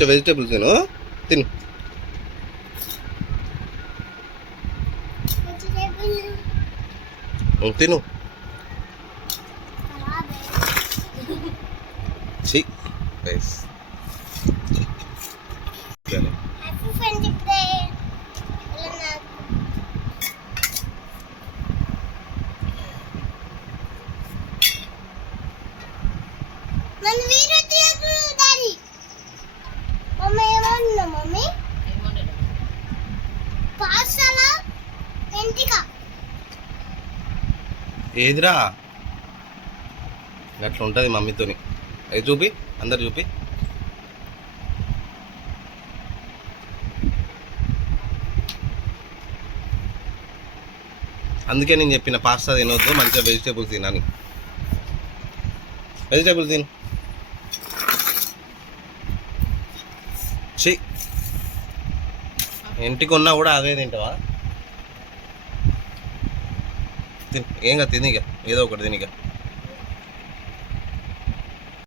మంచిగా వెజిటేబుల్స్ తిను తిను. తిను సి ఏదిరా అట్లా ఉంటుంది మమ్మీతోని. అది చూపి, అందరు చూపి. అందుకే నేను చెప్పిన పాస్తా తినవద్దు, మంచిగా వెజిటేబుల్స్ తినని. వెజిటేబుల్స్ తిను. ఛీ, ఇంటికి ఉన్నా కూడా అదే తింటావా? తిని ఏం కాదు, తిని ఇక ఏదో ఒకటి తిని ఇక.